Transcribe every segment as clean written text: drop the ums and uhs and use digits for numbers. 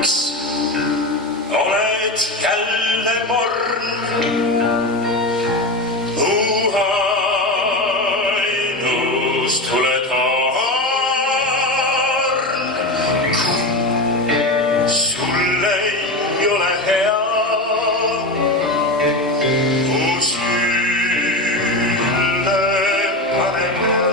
miks oled jälle morn? Ainus tuletaarn, kui sul ei ole hea, mu sülle pane pea.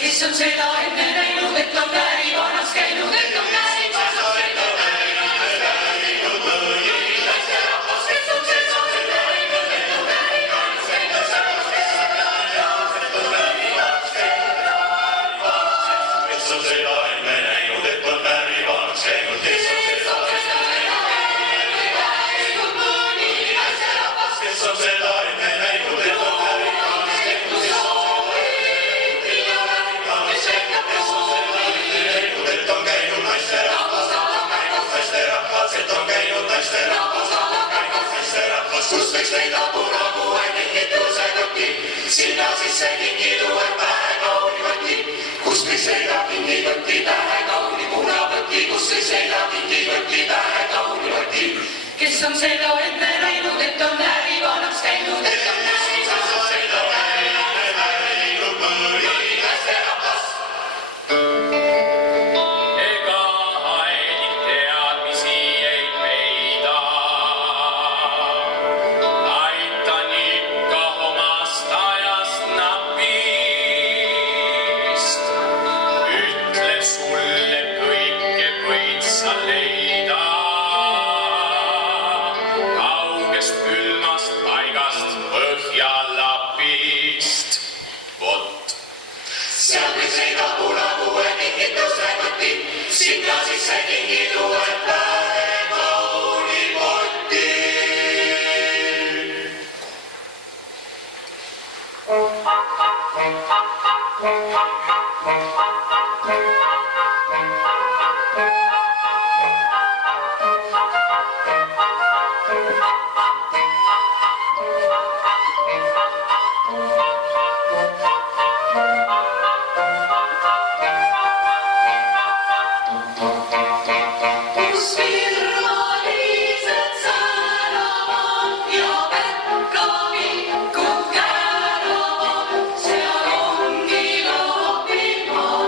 Kes on seda enne näinud, et on äärivanaks käinud, et on äärivanaks käinud, äärivanaks käinud, naisterahvas, kes on seda enne näinud, et on äärivanaks käinud, kes on seda enne näinud, et on äärivanaks käinud, kes on seda mõni naisterahvas, kes on seda enne näinud, et on äärivanaks käinud, kus võiks leida punagu kingituse koti, sinna sisse kingiduhe pähe kauni võti. Kus võiks leida kingikoti pähe kauni punavõti, kus võiks leida kingikoti pähe kauni võti. Kes on seda enne näinud, et on äärivanaks käinud, et on äärivanaks käinud, mõni naisterahvas. Kaugest külmast paigast Põhja-Lapi Kus virvalised säravad ja pekkamikud kääravad, seal ongi Lapimaa.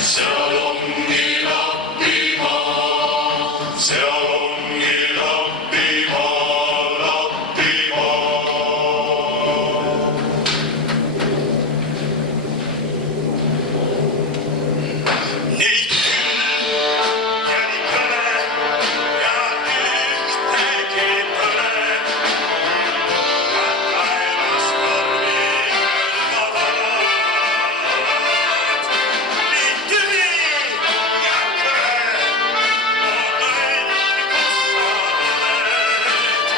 Seal ongi Lapimaa, seal ongi Lapimaa, Lapimaa. Neid küll jäi kõne ja ühtegi pole. Taevas tormi kõlbavad. Nii tühi ja kõne on õnn, kus sa oled.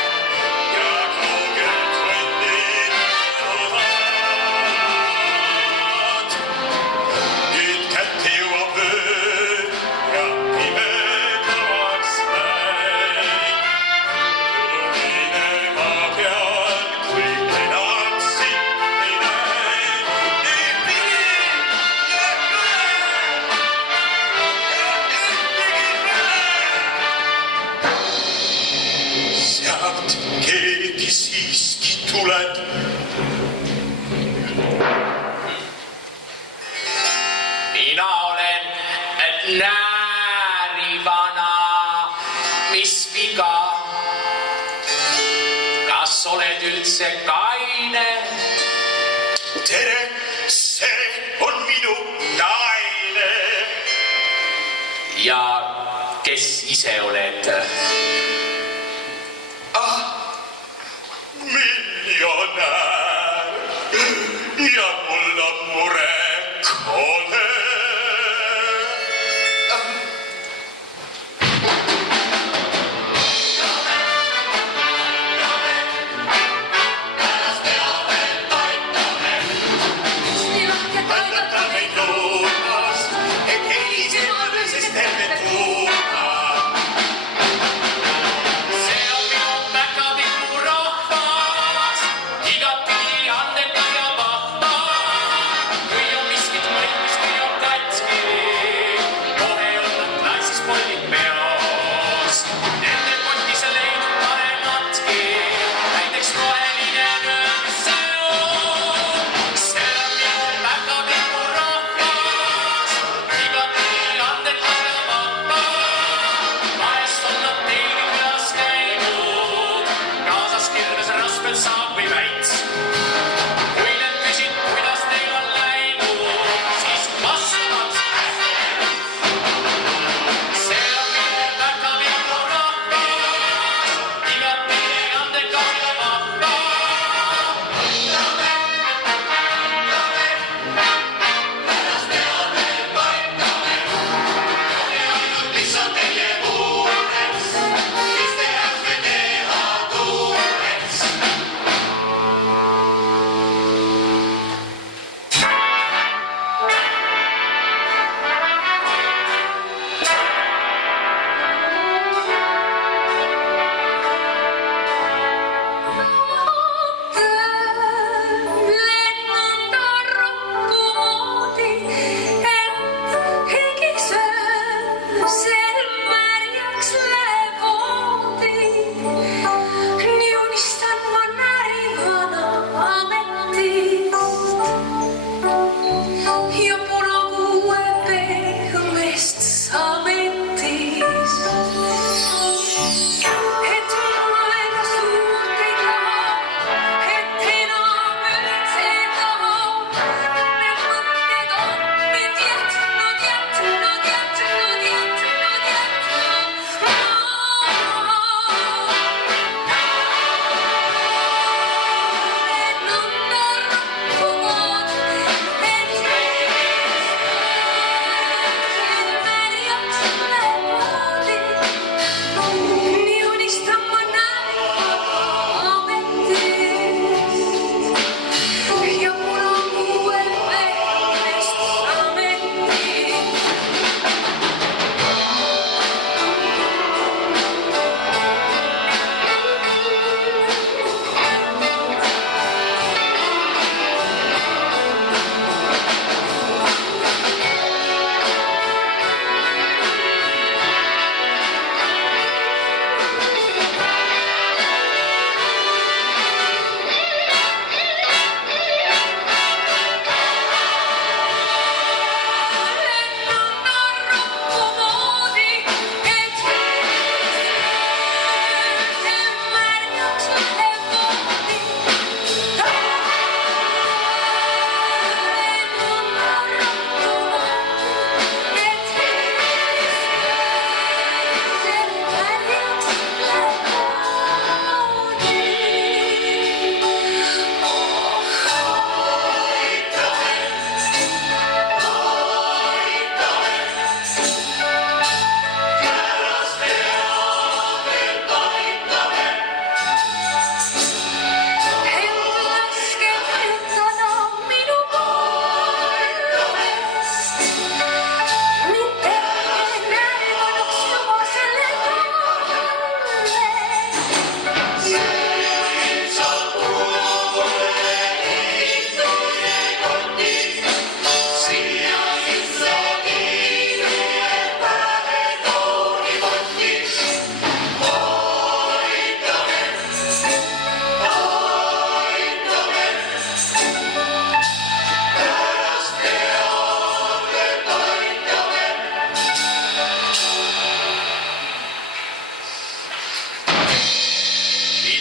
Ja kaugelt võndid kõlavad. Nüüd kätte jõuab öö ja pimedamaks läib. Lumine maa peal, kui enam sind ei näe. Nii tühi ja kõne ja ühtegi pole. Sealt keegi siiski tuleb. Mina olen näärivana, mis viga? Kas oled üldse kaine? Tere, see on minu naine. Ja kes ise oled? Miljonär ja mul on mure kole. Aidata meid loomast, et heliseb, sest terve tuuma.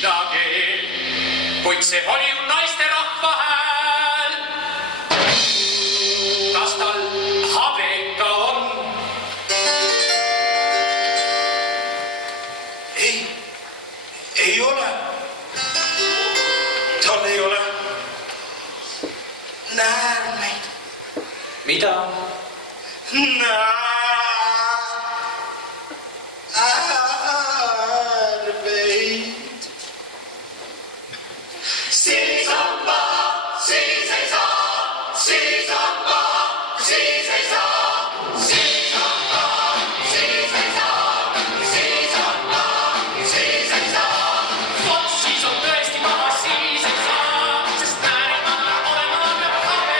hiina keel, kuid see oli ju naisterahva hääl. Kas tal habe ikka on? Ei ole. Tal ei ole näärmeid. Mida? Näärmeid. Siis on paha, siis ei saa. Siis on paha, siis ei saa. Siis on paha, siis ei saa. Siis on paha, siis ei saa. Vot siis on tõesti paha, siis ei saa, sest näärima olema peab habe.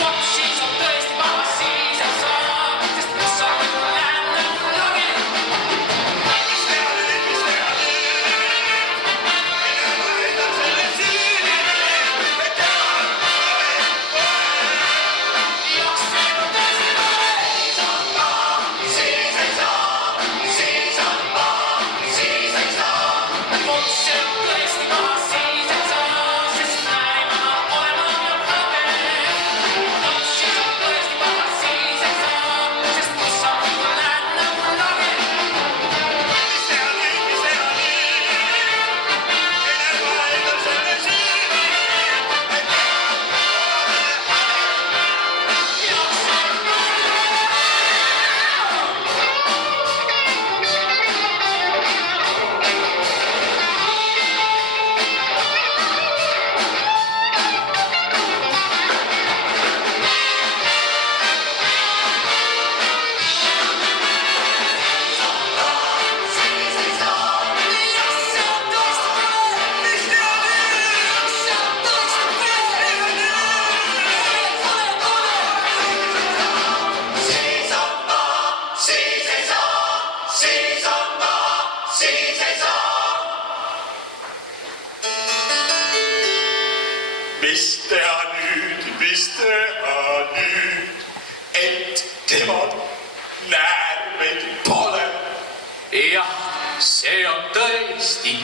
Vot siis on tõesti paha, siis ei saa, sest mis on jälle lage. Siis ei saa. Siis on paha, siis ei saa. Vot see on tõesti paha, siis ei saa, sest näärima olema peab habe. Vot siis on tõesti paha, siis ei saa, sest mis on jälle lage. Siis on paha, siis ei saa. Siis on paha, siis ei saa. Mis teha nüüd, et temal näärmeid pole? jah, see on tõesti